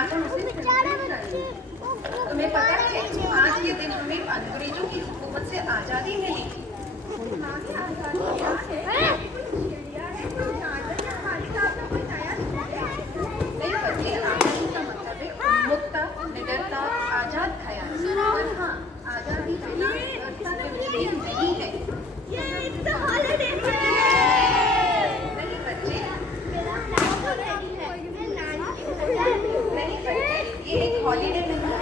आज हम उसे सेलिब्रेट करेंगे। तुम्हें पता है आज के दिन हमें अंग्रेजों की हुकूमत से आज़ादी मिली। नहीं बच्चे, आज़ादी का मतलब है उन्मुक्ता, निडरता, आज़ाद ख्याल। और हाँ, आज़ादी व्यवस्था के विपरीत नहीं है। नहीं बच्चे, ये एक हॉलीडे नहीं है।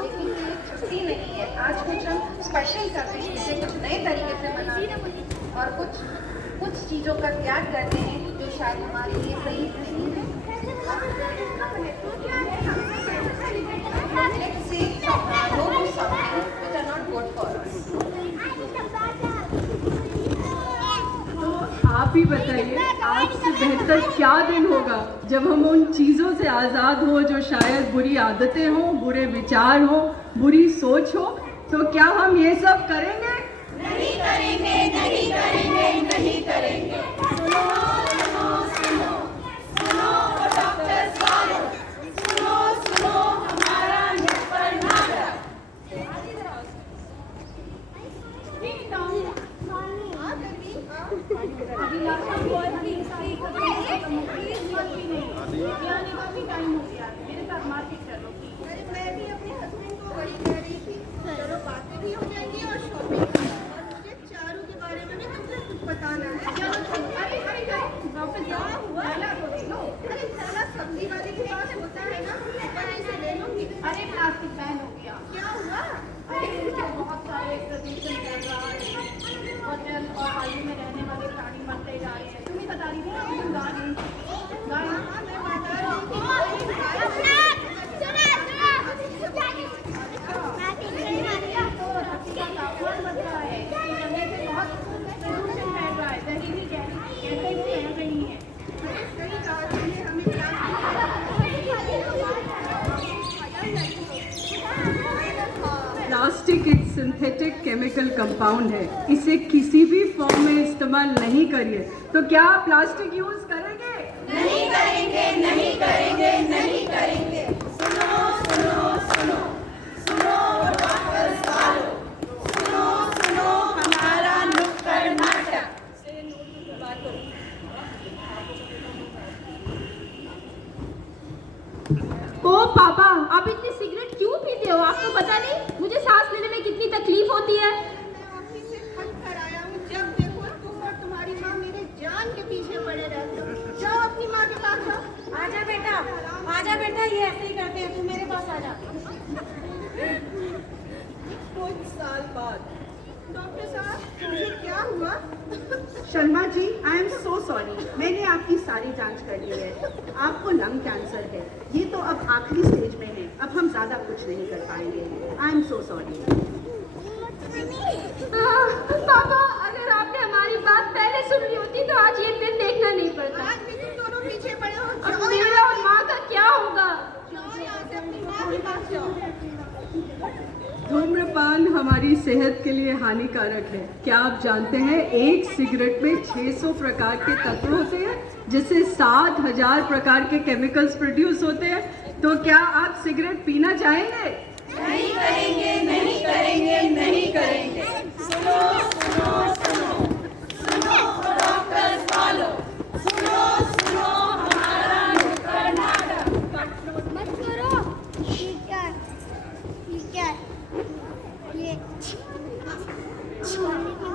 लेकिन ये छुट्टी नहीं है। आज कुछ हम स्पेशल करते हैं, इसे कुछ नए तरीके से मनाते हैं और कुछ चीज़ों का त्याग करते हैं जो शायद हमारे लिए सही नहीं है। Let's say no to something which are not good for us. आप ही बताइए, आज से बेहतर क्या दिन होगा जब हम उन चीज़ों से आज़ाद हो जो शायद बुरी आदतें हों, बुरे विचार हों, बुरी सोच हो। तो क्या हम ये सब करेंगे? नहीं करेंगे, नहीं करेंगे, नहीं करेंगे। सुनो सुनो सुनो सुनो डॉक्टर सालो, सुनो सुनो हमारा नुक्कड़ नाटक। मैं भी अपने हस्बैंड को वही कह रही थी, चलो बातें भी हो जाएंगी और शॉपिंग भी। और मुझे चारू के बारे में भी तुमसे कुछ बताना है। क्या हुआ? अरे चला सब्जी वाले के पास होता है ना, वहीं से ले लूंगी। अरे प्लास्टिक बैन हो गया। क्या हुआ? अरे इससे बहुत सारे प्रदूषण बढ़ रहा है। होटल और वायु में रहने वाले प्राणी मरते जा रहे हैं। तुम ही बता रही थी ना, तुम गा रही थी। हाँ, मैं बता रही थी। तापमान बढ़ रहा है, जलने से बहुत प्रदूषण फैल रहा है, जहरीली गैसें फैल रही हैं। सही कहा तुमने, हमें प्लास्टिक एक सिंथेटिक केमिकल कंपाउंड है, इसे किसी भी फॉर्म में इस्तेमाल नहीं करिए। तो क्या आप प्लास्टिक यूज करेंगे? नहीं करेंगे, नहीं करेंगे, नहीं करेंगे। सुनो सुनो सुनो सुनो डॉक्टर सालो, सुनो सुनो हमारा नुक्कड़ नाटक। ओ पापा, आप इतनी सिगरेट क्यों पीते हो? आपको पता नहीं मुझे सांस लेने में कितनी तकलीफ होती है। मैं ऑफिस से थक कर आया हूँ। जब देखो तुम और तुम्हारी माँ मेरे जान के पीछे पड़े रहते हो। जाओ अपनी माँ के पास जाओ। आजा बेटा, ये ऐसे ही करते हैं। तू मेरे पास आ जा। कुछ साल बाद डॉक्टर साहब, मुझे क्या हुआ? Sharma ji, I am so sorry. मैंने आपकी सारी जांच कर ली है। आपको लंग कैंसर है। ये तो अब आखिरी स्टेज में है। अब हम ज़्यादा कुछ नहीं कर पाएंगे। I am so sorry. पापा, अगर आपने हमारी बात पहले सुन ली होती तो आज ये दिन देखना नहीं पड़ता। आज भी तुम दोनों पीछे पड़े हो। अब जाओ मेरा और माँ का क्या होगा? जाओ यहाँ से, अपनी माँ के पास जाओ। धूम्रपान हमारी सेहत के लिए हानिकारक है। क्या आप जानते हैं एक सिगरेट में 600 प्रकार के तत्व होते हैं, जिससे 7000 प्रकार के केमिकल्स प्रोड्यूस होते हैं। तो क्या आप सिगरेट पीना चाहेंगे? नहीं करेंगे, नहीं करेंगे, नहीं करेंगे। सुनो सुनो सुनो सुनो डॉक्टर सालो, सुनो सुनो हमारा नुक्कड़ नाटक। मत करो। ठीक है, ठीक है। ये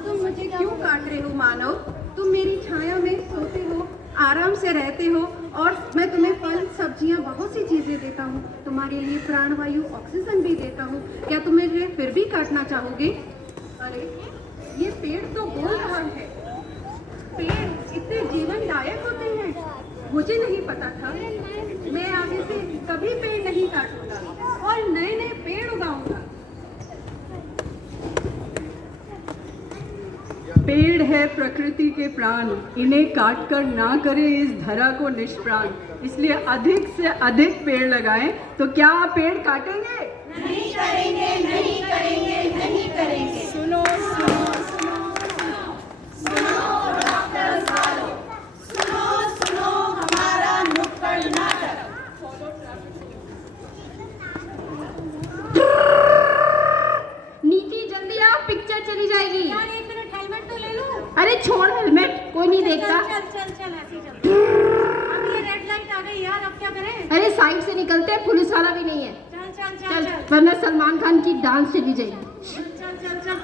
तुम मुझे क्यों काट रहे हो मानव? तुम मेरी छाया में सोते हो, आराम से रहते हो और मैं तुम्हें फल, सब्जियां, बहुत सी चीजें देता हूँ। तुम्हारे लिए प्राणवायु, ऑक्सीजन भी देता हूँ। क्या तुम मुझे फिर भी काटना चाहोगे? अरे ये पेड़ तो बोल रहा है। पेड़ इतने जीवनदायक होते हैं, मुझे नहीं पता था। मैं आगे से कभी पेड़ नहीं काटूंगा और नए नए पेड़ उगाऊंगा। पेड़ है प्रकृति के प्राण, इन्हें काटकर ना करें इस धरा को निष्प्राण। इसलिए अधिक से अधिक पेड़ लगाएं। तो क्या आप पेड़ काटेंगे? नहीं करेंगे, नहीं करेंगे, नहीं करेंगे। सुनो सुनो सुनो सुनो डॉक्टर सालो, सुनो सुनो हमारा नुक्कड़ नाटक। कोई नहीं देखता। चल चल चल ऐसे ही चल। अब ये रेड लाइट आ गई यार, अब क्या करें? अरे साइड से निकलते हैं, पुलिस वाला भी नहीं है। चल चल चल चल, चल वरना सलमान खान की डांस चली जाएगी। चल चल चल चल।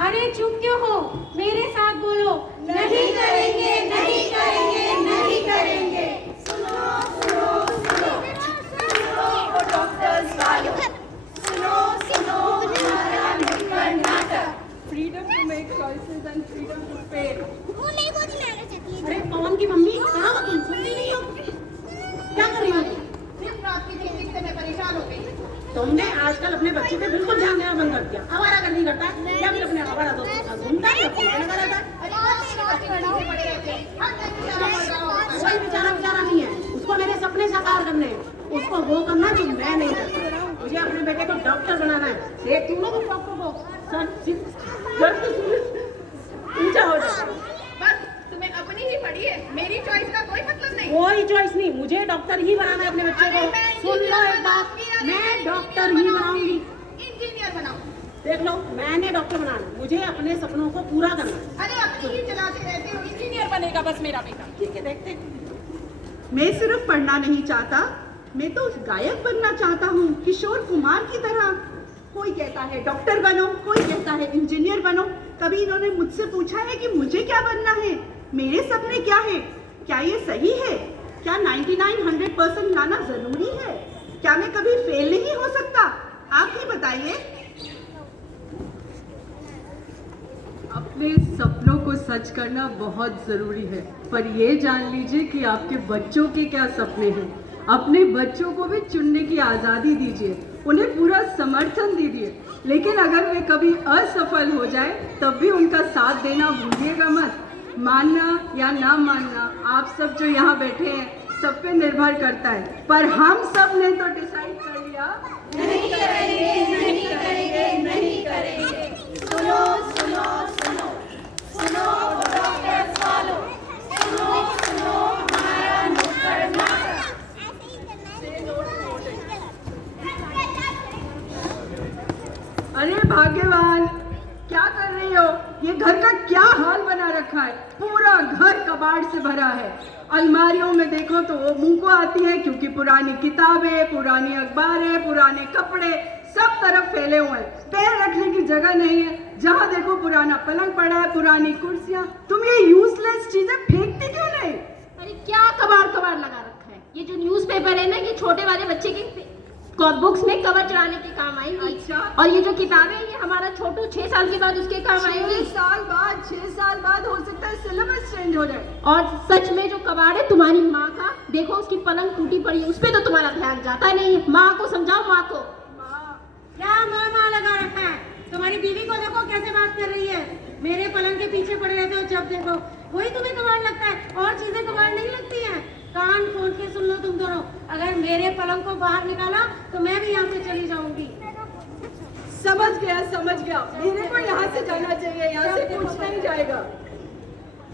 अरे चुप क्यों हो? मेरे साथ बोलो, नहीं करेंगे, नहीं करेंगे, नहीं करेंगे। सुनो सुनो सुनो सुनो डॉक्टर्स वालों, सुनो सुनो हमारा नुक्कड़ नाटक। Freedom to make choices and freedom to fail. वो नहीं बोली मैंने चाहती अरे पवन की मम्मी कहाँ हो तुम? सुनती नहीं हो? क्या कर रही हो? सिर्फ रात की चिंता से मैं परेशान हो गई। तुमने आजकल अपने बच्चे पे बिल्कुल ध्यान देना बंद कर दिया। आवारा करनी करता है या फिर अपने आवारा दोस्तों के साथ घूमता है या फिर लगा रहता है। कोई बेचारा नहीं है, उसको मेरे सपने साकार करने हैं। उसको वो करना जो मैं नहीं करता। मुझे अपने बेटे को डॉक्टर बनाना है। देख तुम लोग डॉक्टर को ऊंचा हो जाता है। बस तुम्हें अपनी ही पड़ी है, मेरी चॉइस का कोई मतलब नहीं। कोई चॉइस नहीं, मुझे डॉक्टर ही बनाना है अपने बच्चे को। सुन लो एक बात, मैं डॉक्टर ही बनाऊंगी। इंजीनियर बनाओ। देख लो, मैंने डॉक्टर बनाना है, मुझे अपने सपनों को पूरा करना है। अरे अपनी ही चलाते रहते हो, इंजीनियर बनेगा बस मेरा बेटा। ठीक है, देखते। मैं सिर्फ पढ़ना नहीं चाहता, मैं तो गायक बनना चाहता हूँ, किशोर कुमार की तरह। कोई कहता है डॉक्टर बनो, कोई कहता है इंजीनियर बनो। कभी इन्होंने मुझसे पूछा है कि मुझे क्या बनना है, मेरे सपने क्या है? क्या ये सही है? क्या 99-100% लाना जरूरी है? क्या मैं कभी फेल नहीं हो सकता? आप ही बताइए। अपने सपनों को सच करना बहुत जरूरी है, पर ये जान लीजिए कि आपके बच्चों के क्या सपने हैं। अपने बच्चों को भी चुनने की आज़ादी दीजिए, उन्हें पूरा समर्थन दीजिए। लेकिन अगर वे कभी असफल हो जाए तब भी उनका साथ देना भूलिएगा मत। मानना या ना मानना आप सब जो यहाँ बैठे हैं सब पे निर्भर करता है, पर हम सब ने तो डिसाइड कर लिया नहीं करेंगे, नहीं करेंगे, नहीं करेंगे। सुनो सुनो सुनो सुनो डॉक्टर्स वालों, सुनो सुनो हमारा नुक्कड़ नाटक। अरे भाग्यवान, क्या कर रही हो? ये घर का क्या हाल बना रखा है? पूरा घर कबाड़ से भरा है। अलमारियों में देखो तो वो मुंह को आती है क्योंकि पुरानी किताबें, पुरानी अखबारें, पुराने कपड़े सब तरफ फैले हुए हैं। पैर रखने की जगह नहीं है। जहाँ देखो पुराना पलंग पड़ा है, पुरानी कुर्सियाँ। तुम ये यूजलेस चीजें फेंकती क्यों नहीं? अरे क्या कबाड़ कबाड़ लगा रखा है? ये जो न्यूज़पेपर है ना, ये छोटे वाले बच्चे के बुक्स में कवर चढ़ाने के काम आएंगी। अच्छा। और ये जो किताबें हैं, ये हमारा छोटू 6 साल के बाद उसके काम आएंगी। 6 साल बाद हो सकता है सिलेबस चेंज हो जाए। और सच में जो कबाड़ है तुम्हारी माँ का, देखो उसकी पलंग टूटी पड़ी है, उस पर तो तुम्हारा ध्यान जाता नहीं है। माँ को समझाओ, माँ को। क्या माँ लगा रखा है? तुम्हारी बीवी को देखो कैसे बात कर रही है। मेरे पलंग के पीछे पड़े रहते हो जब देखो, वही तुम्हें कबाड़ लगता है और चीजें कबाड़ नहीं लगती हैं। कान खोल के सुन लो तुम दोनों, अगर मेरे पलंग को बाहर निकाला तो मैं भी यहाँ से चली जाऊंगी। समझ गया। मेरे को यहाँ से जाना चाहिए, यहाँ से कुछ नहीं जाएगा।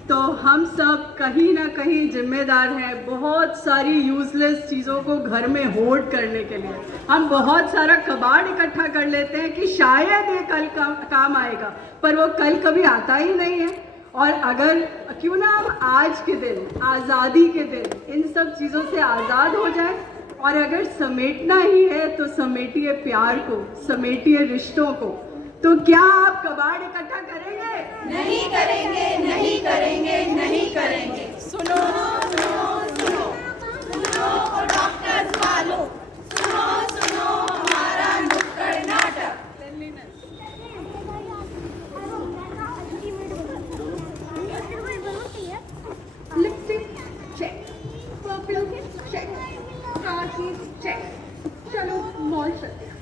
तो हम सब कहीं ना कहीं जिम्मेदार हैं बहुत सारी यूजलेस चीज़ों को घर में होल्ड करने के लिए। हम बहुत सारा कबाड़ इकट्ठा कर लेते हैं कि शायद ये कल काम आएगा, पर वो कल कभी आता ही नहीं है। और अगर क्यों ना हम आज के दिन, आज़ादी के दिन, इन सब चीज़ों से आज़ाद हो जाए। और अगर समेटना ही है तो समेटिए प्यार को, समेटिए रिश्तों को। तो क्या आप कबाड़ इकट्ठा करेंगे? नहीं करेंगे, नहीं करेंगे, नहीं करेंगे। सुनो सुनो सुनो सुनो डॉक्टर्स वालों, सुनो सुनो हमारा नुक्कड़ नाटक। Lipstick check, perfume check, car की चेक। चलो मॉल चलते हैं।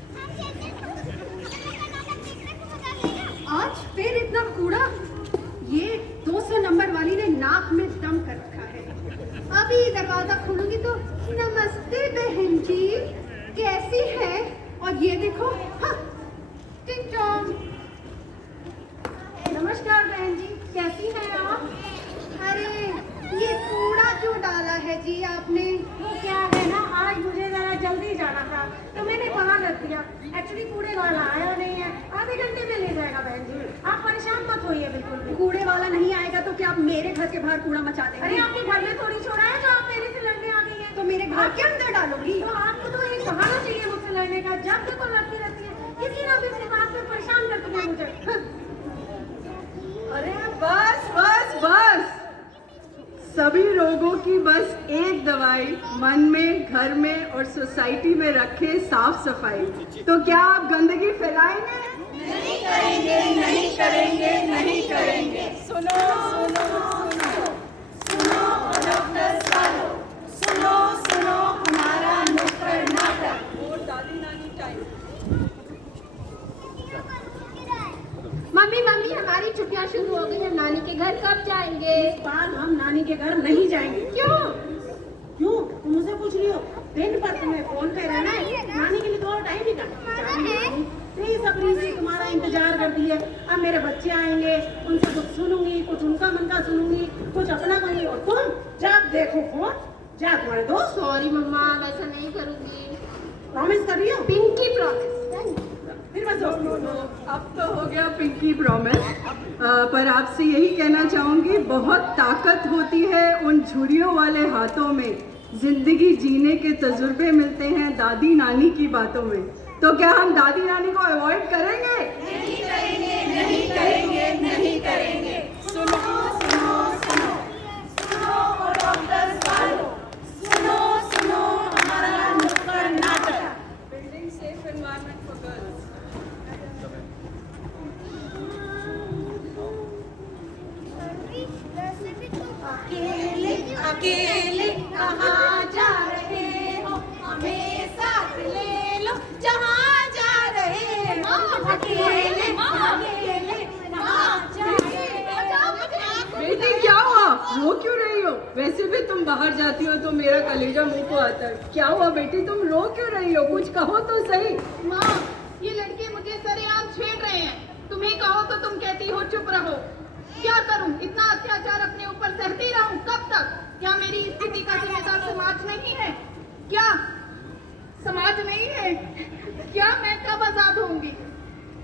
आज फिर इतना कूड़ा। ये 200 नंबर वाली ने नाक में दम कर रखा है। अभी दरवाजा खोलूंगी तो नमस्ते बहन जी, कैसी है? और ये देखो, हाँ, टिंग टॉन्ग। नमस्कार बहन जी, कैसी हैं आप? अरे ये कूड़ा क्यों डाला है जी आपने? वो क्या है ना, आज मुझे जरा जल्दी जाना था तो मैंने बाहर रख दिया। गया। एक्चुअली कूड़े वाला आया नहीं है, आधे घंटे में ले जाएगा बहन जी, आप परेशान मत होइए बिल्कुल भी। कूड़े वाला नहीं आएगा तो क्या आप मेरे घर के बाहर कूड़ा मचा देंगे? अरे आपके घर में थोड़ी छोड़ा है जो आप मेरे से लड़ने आ गई हैं। तो मेरे घर के अंदर डालोगी? तो आपको तो एक बहाना चाहिए मुझसे लड़ने का, जब देखो लड़ती रहती है, किसी ना किसी बात पे परेशान करती है मुझे। अरे बस बस बस, सभी रोगों की बस एक दवाई, मन में, घर में और सोसाइटी में रखे साफ सफाई। तो क्या आप गंदगी फैलाएंगे? नहीं करेंगे, नहीं करेंगे, नहीं करेंगे। सुनो सुनो सुनो सुनो डॉक्टर सालो, सुनो सुनो हमारा नुक्कड़ नाटक। और दादी नानी टाइम। मम्मी मम्मी हमारी छुट्टियां शुरू हो गई हैं, नानी के घर कब जाएंगे? इस बार हम नानी के घर नहीं जाएंगे। क्यों? क्यों? तुम मुझसे पूछ रही हो? दिन भर तुम्हें फोन पे रहना है, नानी के लिए थोड़ा टाइम निकालना। बेसब्री से तुम्हारा इंतजार कर दिए। अब मेरे बच्चे आएंगे, उनसे कुछ सुनूंगी, कुछ उनका मन का सुनूंगी, कुछ अपना करूंगी। और तुम जब देखो फोन, जा तुम्हारे दोस्त। सॉरी मम्मा, वैसा नहीं करूंगी। प्रॉमिस कर रही हो? Pinky promise. फिर बस दोस्त। अब तो हो गया पिंकी प्रॉमिस। पर आपसे यही कहना चाहूंगी, बहुत ताकत होती है उन झुर्रियों वाले हाथों में। जिंदगी जीने के तजुर्बे मिलते हैं दादी नानी की बातों में। तो क्या हम दादी नानी को अवॉइड करेंगे? नहीं करेंगे, नहीं करेंगे, नहीं करेंगे। सुनो सुनो सुनो सुनो डॉक्टर सालो, सुनो सुनो हमारा नुक्कड़ नाटक। Building safe environment for girls. अकेले अकेले कहाँ जा रहे हो, हमें साथ ले लो जहाँ जा रहे हो। अकेले अकेले कहाँ जा रहे हो। बेटी क्या हुआ? रो क्यों रही हो? वैसे भी तुम बाहर जाती हो तो मेरा कलेजा मुंह को आता है। क्या हुआ बेटी, तुम रो क्यों रही हो? कुछ कहो तो सही। माँ, ये लड़के मुझे सरेआम छेड़ रहे हैं। तुम्हें कहो तो तुम कहती हो चुप रहो। क्या करूं? इतना अत्याचार अपने ऊपर सहती रहूं? कब तक? क्या मेरी स्थिति का जिम्मेदार समाज नहीं है? क्या समाज नहीं है? क्या मैं कब आजाद होंगी?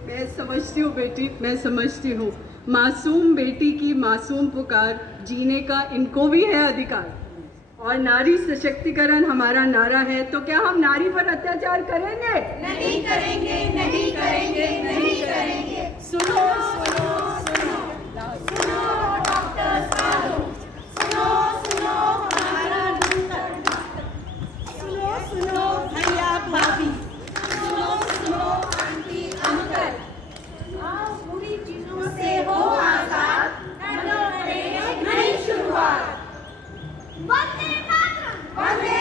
मैं समझती हूँ बेटी, मैं समझती हूँ। मासूम बेटी की मासूम पुकार, जीने का इनको भी है अधिकार। और नारी सशक्तिकरण हमारा नारा है। तो क्या हम नारी पर अत्याचार करेंगे? नहीं करेंगे, नहीं करेंगे, नहीं करेंगे। सुनो सुनो सुनो सुनो डॉक्टर सालो, सुनो सुनो हमारा नुक्कड़ नाटक। सुनो सुनो भैया भाभी, सुनो सुनो आंटी अंकल। आओ बुरी चीजों से हो आजाद, करो नई शुरुआत। वंदे मातरम। वंदे